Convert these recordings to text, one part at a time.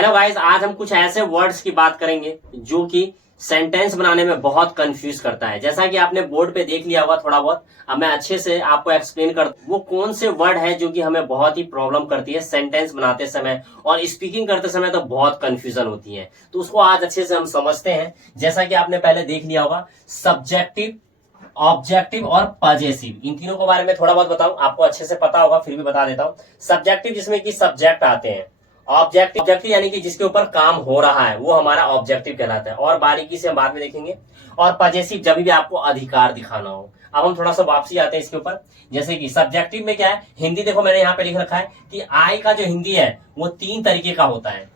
Hello guys, आज हम कुछ ऐसे वर्ड्स की बात करेंगे जो कि सेंटेंस बनाने में बहुत कंफ्यूज करता है। जैसा कि आपने बोर्ड पे देख लिया होगा थोड़ा बहुत, अब मैं अच्छे से आपको एक्सप्लेन कर वो कौन से वर्ड है जो कि हमें बहुत ही प्रॉब्लम करती है सेंटेंस बनाते समय और स्पीकिंग करते समय, तो बहुत कंफ्यूजन होती है। तो उसको आज अच्छे से हम समझते हैं। जैसा कि आपने पहले देख लिया होगा, सब्जेक्टिव, ऑब्जेक्टिव और पजेसिव, इन तीनों के बारे में थोड़ा बहुत बताऊं, आपको अच्छे से पता होगा फिर भी बता देता हूं। सब्जेक्टिव जिसमें कि सब्जेक्ट आते हैं, ऑब्जेक्टिव यानी कि जिसके ऊपर काम हो रहा है वो हमारा ऑब्जेक्टिव कहलाता है, और बारीकी से हम बाद में देखेंगे। और पजेसिव जब भी आपको अधिकार दिखाना हो। अब हम थोड़ा सा वापसी आते हैं इसके ऊपर। जैसे कि सब्जेक्टिव में क्या है, हिंदी देखो मैंने यहाँ पे लिख रखा है कि आई का जो हिंदी है वो 3 तरीके का होता है।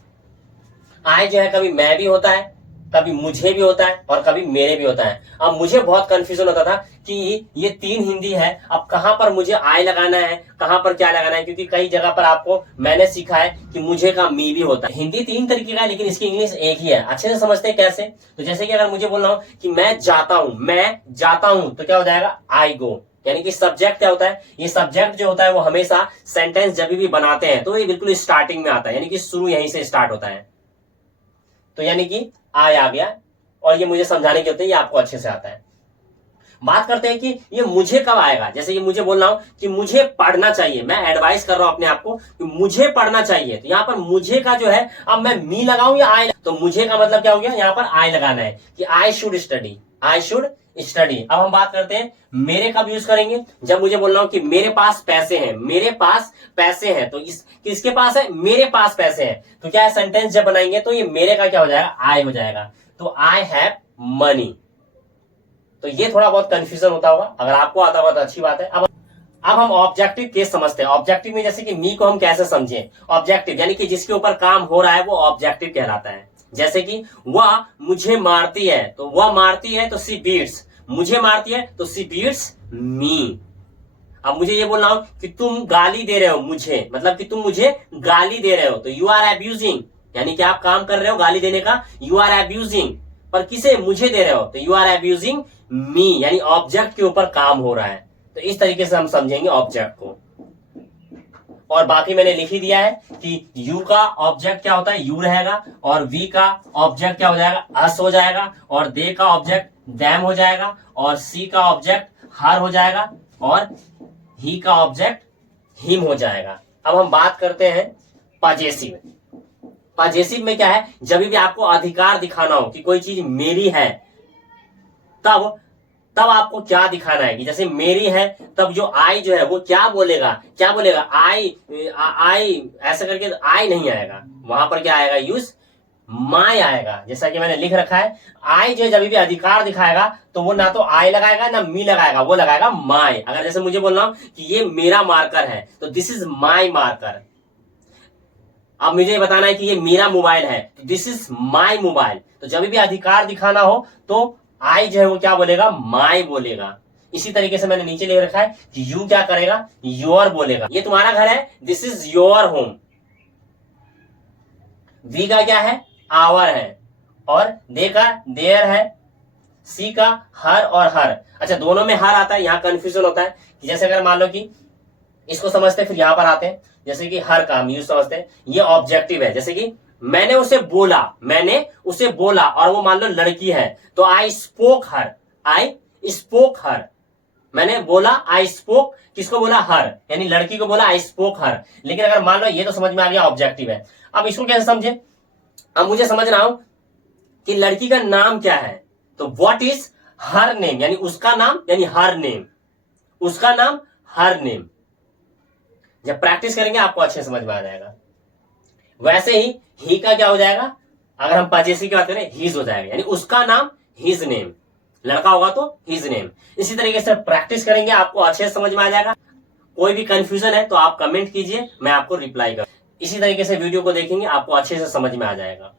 आई जो है कभी मैं भी होता है, कभी मुझे भी होता है और कभी मेरे भी होता है। अब मुझे बहुत कंफ्यूजन होता था कि ये 3 हिंदी है, अब कहां पर मुझे आई लगाना है, कहां पर क्या लगाना है, क्योंकि कई जगह पर आपको मैंने सीखा है कि मुझे का मी भी होता है। हिंदी 3 तरीके का है लेकिन इसकी इंग्लिश एक ही है। अच्छे से समझते हैं कैसे। तो जैसे कि अगर मुझे बोलना हो कि मैं जाता हूं, तो क्या हो जाएगा, आई गो। यानी कि सब्जेक्ट क्या होता है, ये सब्जेक्ट जो होता है वो हमेशा सेंटेंस जब भी बनाते हैं तो ये बिल्कुल स्टार्टिंग में आता है, यानी कि शुरू यहीं से स्टार्ट होता है। तो यानी कि आई आ गया, और ये मुझे समझाने के होते हैं, ये आपको अच्छे से आता है। बात करते हैं कि ये मुझे कब आएगा। जैसे ये मुझे बोल रहा हूं कि मुझे पढ़ना चाहिए, मैं एडवाइस कर रहा हूं अपने आप को कि मुझे पढ़ना चाहिए, तो यहां पर मुझे का जो है, अब मैं मी लगाऊं या आई, तो मुझे का मतलब क्या हो गया, यहां पर आई लगाना है कि I should study, I should study. अब हम बात करते हैं मेरे कब यूज करेंगे, जब मुझे बोल रहा हूं कि मेरे पास पैसे हैं, मेरे पास पैसे हैं, तो किसके पास है, मेरे पास पैसे हैं। तो क्या है, सेंटेंस जब बनाएंगे तो ये मेरे का क्या हो जाएगा, आई हो जाएगा। तो आई हैव मनी। तो ये थोड़ा बहुत कंफ्यूजन होता होगा, अगर आपको आता होगा तो अच्छी बात है। अब हम ऑब्जेक्टिव केस समझते हैं। ऑब्जेक्टिव में जैसे कि मी को हम कैसे समझें। ऑब्जेक्टिव यानी कि जिसके ऊपर काम हो रहा है वो ऑब्जेक्टिव कहलाता है। जैसे कि वह मुझे मारती है, तो वह मारती है तो सी बीट्स, मुझे मारती है तो सी बीट्स मी। अब मुझे ये बोलना हो कि तुम गाली दे रहे हो मुझे, मतलब कि तुम मुझे गाली दे रहे हो, तो यू आर एब्यूजिंग, यानी कि आप काम कर रहे हो गाली देने का, यू आर एब्यूजिंग। पर किसे, मुझे दे रहे हो, तो यू आर एब्यूजिंग मी, यानी ऑब्जेक्ट के ऊपर काम हो रहा है। तो इस तरीके से हम समझेंगे ऑब्जेक्ट को। और बाकी मैंने लिख ही दिया है कि यू का ऑब्जेक्ट क्या होता है, यू रहेगा, और वी का ऑब्जेक्ट क्या हो जाएगा, अस हो जाएगा, और दे का ऑब्जेक्ट दैम हो जाएगा, और सी का ऑब्जेक्ट हर हो जाएगा, और ही का ऑब्जेक्ट हिम हो जाएगा। अब हम बात करते हैं पजेसिव। पजेसिव में क्या है, जब भी आपको अधिकार दिखाना हो कि कोई चीज मेरी है, तब आपको क्या दिखाना है कि जैसे मेरी है, तब जो आई जो है वो क्या बोलेगा आई ऐसा करके आई नहीं आएगा, वहां पर क्या आएगा, यूज माई आएगा। जैसा कि मैंने लिख रखा है, आई जो जब भी अधिकार दिखाएगा तो वो ना तो आई लगाएगा ना मी लगाएगा, वो लगाएगा माई। अगर जैसे मुझे बोल रहा हूं कि ये मेरा मार्कर है, तो दिस इज माई मार्कर। अब मुझे बताना है कि ये मेरा मोबाइल है, तो दिस इज माई मोबाइल। तो जब भी अधिकार दिखाना हो तो आई जो है वो क्या बोलेगा, माई बोलेगा। इसी तरीके से मैंने नीचे लिख रखा है कि यू क्या करेगा, योर बोलेगा। ये तुम्हारा घर है, this is your home. We का क्या है, आवर है, और दे का देयर है, सी का हर और हर। अच्छा, दोनों में हर आता है, यहां कंफ्यूजन होता है कि जैसे अगर मान लो कि इसको समझते फिर यहां पर आते हैं। जैसे कि हर काम यूज समझते हैं, ये ऑब्जेक्टिव है। जैसे कि मैंने उसे बोला और वो मान लो लड़की है, तो आई स्पोक हर। मैंने बोला, आई स्पोक, किसको बोला, हर, यानी लड़की को बोला, आई स्पोक हर। लेकिन अगर मान लो, ये तो समझ में आ गया ऑब्जेक्टिव है। अब इसको कैसे समझे, अब मुझे समझना हो कि लड़की का नाम क्या है, तो व्हाट इज हर नेम, यानी उसका नाम, यानी हर नेम, उसका नाम हर नेम। जब प्रैक्टिस करेंगे आपको अच्छे समझ में आ जाएगा। वैसे ही का क्या हो जाएगा, अगर हम पजेसिव की बात करें, हीज हो जाएगा, यानी उसका नाम, हिज नेम। लड़का होगा तो हिज नेम। इसी तरीके से प्रैक्टिस करेंगे, आपको अच्छे से समझ में आ जाएगा। कोई भी कंफ्यूजन है तो आप कमेंट कीजिए, मैं आपको रिप्लाई करूंगा। इसी तरीके से वीडियो को देखेंगे, आपको अच्छे से समझ में आ जाएगा।